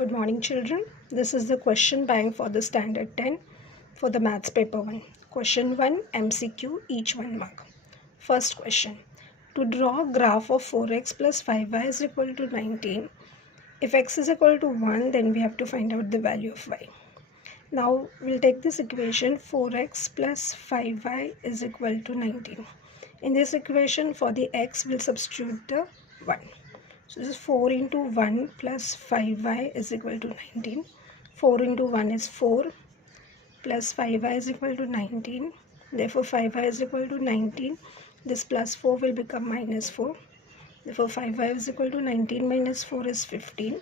Good morning, children. This is the question bank for the standard 10 for the maths paper 1. Question 1 MCQ, each 1 mark. First question. To draw a graph of 4x plus 5y is equal to 19. If x is equal to 1, then we have to find out the value of y. Now we'll take this equation 4x plus 5y is equal to 19. In this equation for the x we'll substitute the 1. So this is 4 into 1 plus 5y is equal to 19. 4 into 1 is 4 plus 5y is equal to 19. Therefore 5y is equal to 19. This plus 4 will become minus 4. Therefore 5y is equal to 19 minus 4 is 15.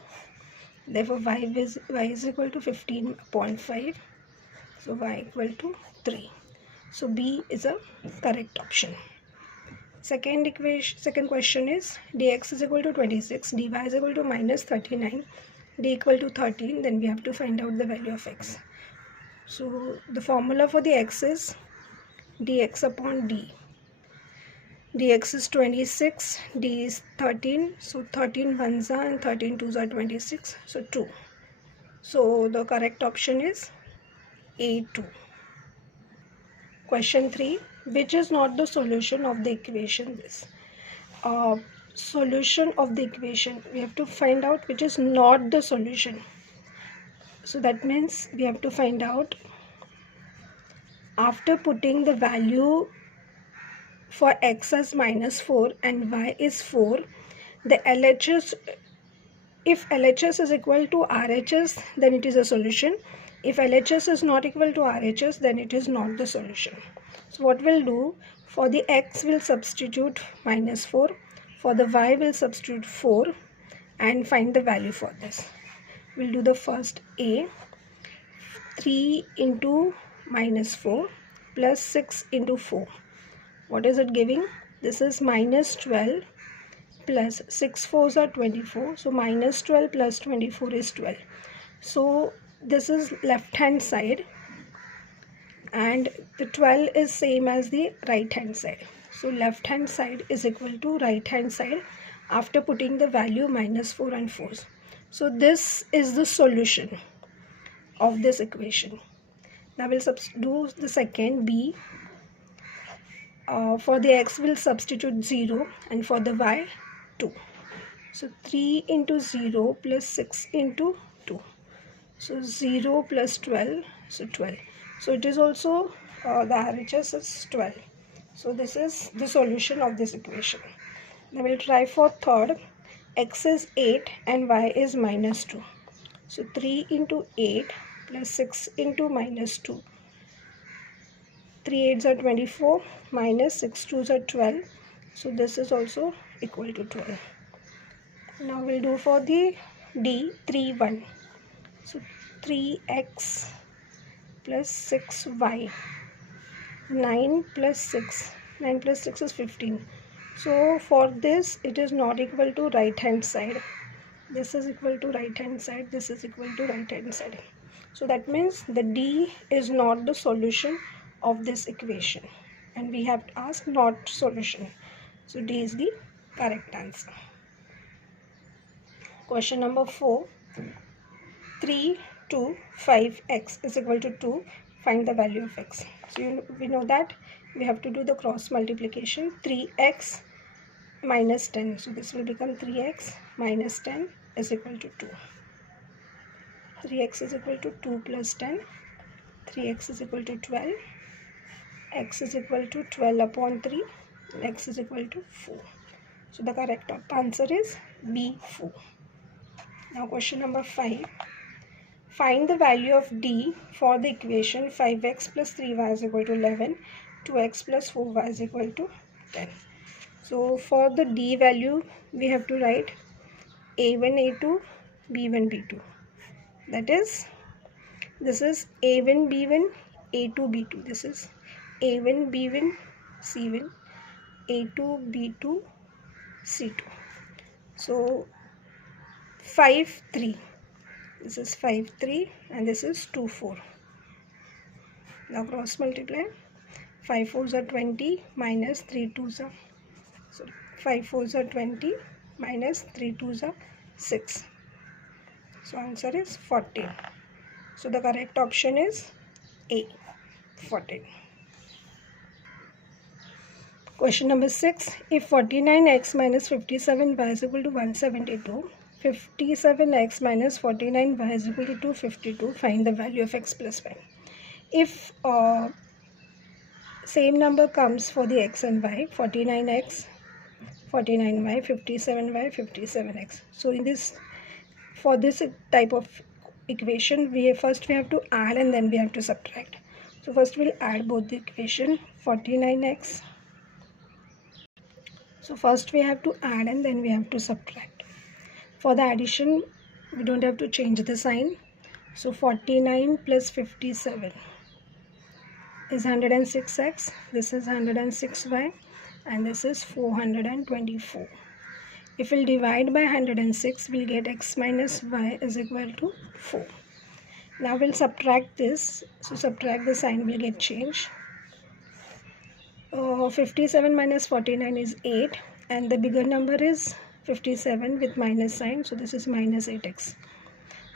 Therefore y is equal to 15.5. So y equal to 3. So B is a correct option. Second question is dx is equal to 26, dy is equal to minus 39, d equal to 13. Then we have to find out the value of x. So the formula for the x is dx upon d. Dx is 26, d is 13. So 13 ones are and 13 twos are 26. So 2. So the correct option is A2. Question 3. Which is not the solution of the equation this? Solution of the equation. We have to find out which is not the solution. So that means we have to find out after putting the value for x as minus 4 and y is 4, the LHS, if LHS is equal to RHS, then it is a solution. If LHS is not equal to RHS, then it is not the solution. So what we'll do, for the x we'll substitute minus 4, for the y we'll substitute 4 and find the value for this. We'll do the first A. 3 into minus 4 plus 6 into 4. What is it giving? This is minus 12 plus 6 4s are 24. So minus 12 plus 24 is 12. So this is left hand side and the 12 is same as the right hand side. So left hand side is equal to right hand side after putting the value minus 4 and 4s. So this is the solution of this equation. Now we'll do the second B. For the x we'll substitute 0 and for the y 2. So 3 into 0 plus 6 into 2. So 0 plus 12, so 12. So it is also the RHS is 12. So this is the solution of this equation. Now we'll try for third. X is 8 and y is minus 2. So 3 into 8 plus 6 into minus 2. 3 8s are 24 minus 6 2s are 12. So this is also equal to 12. Now we'll do for the D 3 1. So 3x plus 6y. 9 plus 6. 9 plus 6 is 15. So for this it is not equal to right hand side. This is equal to right hand side. This is equal to right hand side. So that means the D is not the solution of this equation. And we have asked not solution. So D is the correct answer. Question number 4. 3, 2, 5x is equal to 2. Find the value of x. So we know that we have to do the cross multiplication. 3x minus 10. So this will become 3x minus 10 is equal to 2. 3x is equal to 2 plus 10. 3x is equal to 12. X is equal to 12 upon 3. X is equal to 4. So the correct answer is B 4. Now question number 5. Find the value of D for the equation 5x plus 3y is equal to 11, 2x plus 4y is equal to 10. So for the D value, we have to write A1, A2, B1, B2. That is, this is A1, B1, A2, B2. This is A1, B1, C1, A2, B2, C2. So 5, 3. This is 5, 3 and this is 2, 4. Now cross multiply. 5 4s are 20 minus 3 2s are. So 5 4s are 20 minus 3 2s are 6. So answer is 14. So the correct option is A, 14. Question number 6. If 49x minus 57y is equal to 172, 57x minus 49y is equal to 252, find the value of x plus y. If same number comes for the x and y, 49x, 49y, 57y, 57x. So in this, for this type of equation, we have to add and then we have to subtract. So first we'll add both the equation, 49x. So first we have to add and then we have to subtract. For the addition, we don't have to change the sign. So 49 plus 57 is 106x, this is 106y, and this is 424. If we'll divide by 106, we'll get x minus y is equal to 4. Now we'll subtract this. So subtract the sign will get changed. 57 minus 49 is 8, and the bigger number is 57 with minus sign. So this is minus 8x.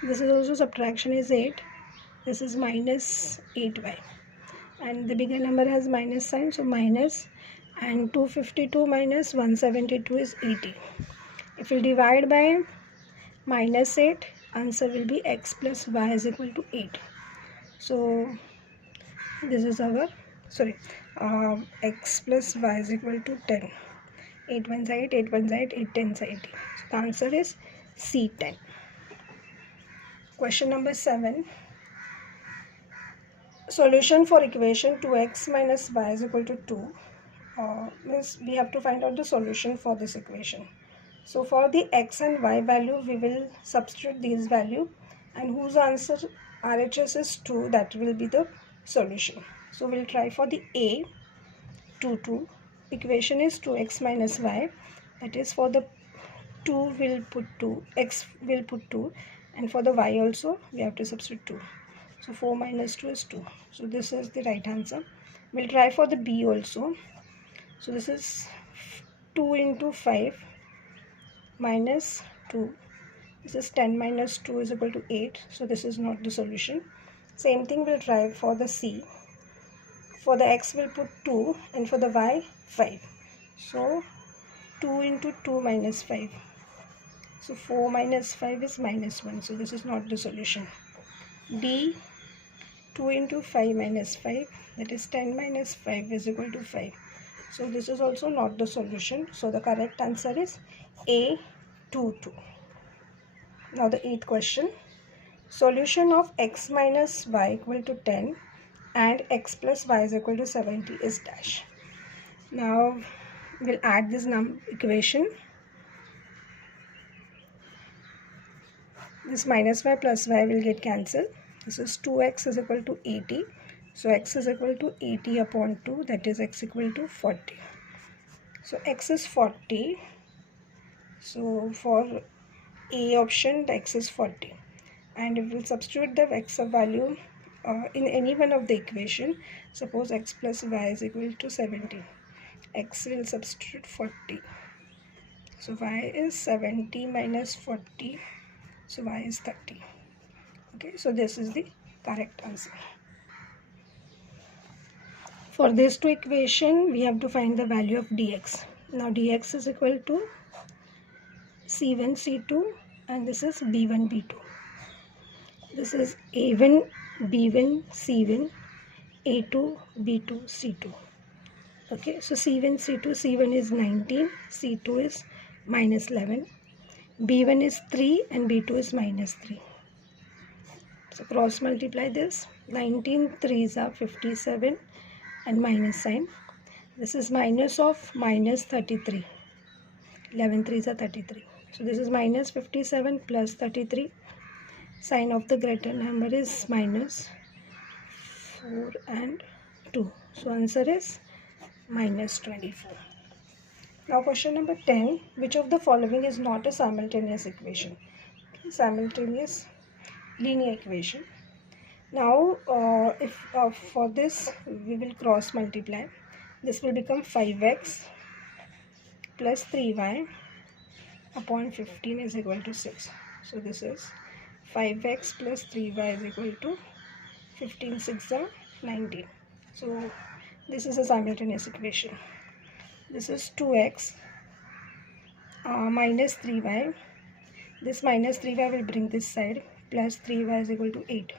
This is also subtraction is 8. This is minus 8y. And the bigger number has minus sign, so minus, and 252 minus 172 is 80. If we divide by minus 8, answer will be x plus y is equal to 8. So this is our, x plus y is equal to 10. 8 1s 8, 8 1s 8, 8 10s 80. So the answer is C, 10. Question number 7. Solution for equation 2x minus y is equal to 2. Means we have to find out the solution for this equation. So for the x and y value, we will substitute these value, and whose answer RHS is 2, that will be the solution. So we'll try for the A, 2. Equation is 2x minus y, that is for the 2 will put 2, x will put 2, and for the y also we have to substitute 2. So 4 minus 2 is 2. So this is the right answer. We'll try for the B also. So this is 2 into 5 minus 2. This is 10 minus 2 is equal to 8. So this is not the solution. Same thing we'll try for the C. For the x we'll put 2, and for the y 5. So 2 into 2 minus 5. So 4 minus 5 is minus 1. So this is not the solution. D, 2 into 5 minus 5, that is 10 minus 5 is equal to 5. So this is also not the solution. So the correct answer is A, 2. Now the 8th question. Solution of x minus y equal to 10 and x plus y is equal to 70 is dash. Now we'll add this equation. This minus y plus y will get cancelled. This is 2x is equal to 80. So x is equal to 80 upon 2, that is x equal to 40. So x is 40. So for A option, the x is 40. And if we substitute the x of value in any one of the equation, suppose x plus y is equal to 70. X will substitute 40. So y is 70 minus 40. So y is 30. Okay, so this is the correct answer. For these two equations, we have to find the value of dx. Now dx is equal to c1 c2, and this is b1 b2. This is a1 b1 c1, a2 b2 c2. Okay, so c1 c2, c1 is 19, c2 is minus 11, b1 is 3 and b2 is minus 3. So cross multiply this. 19 3s are 57 and minus sign. This is minus of minus 33. 11 3s are 33. So this is minus 57 plus 33. Sign of the greater number is minus 4 and 2. So answer is minus 24. Now question number 10. Which of the following is not a simultaneous equation? Okay, simultaneous linear equation. Now if for this we will cross multiply. This will become 5x plus 3y upon 15 is equal to 6. So this is 5x plus 3y is equal to 15, 6 are 19. So this is a simultaneous equation. This is 2x minus 3y. This minus 3y will bring this side, plus 3y is equal to 8.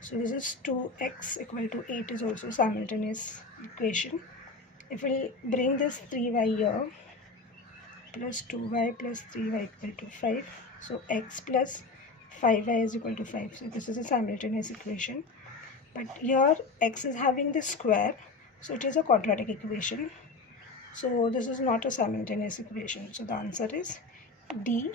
So this is 2x equal to 8 is also simultaneous equation. If we bring this 3y here, plus 2y plus 3y equal to 5. So x plus 5y is equal to 5. So this is a simultaneous equation. But here x is having this square, so it is a quadratic equation. So this is not a simultaneous equation. So the answer is D,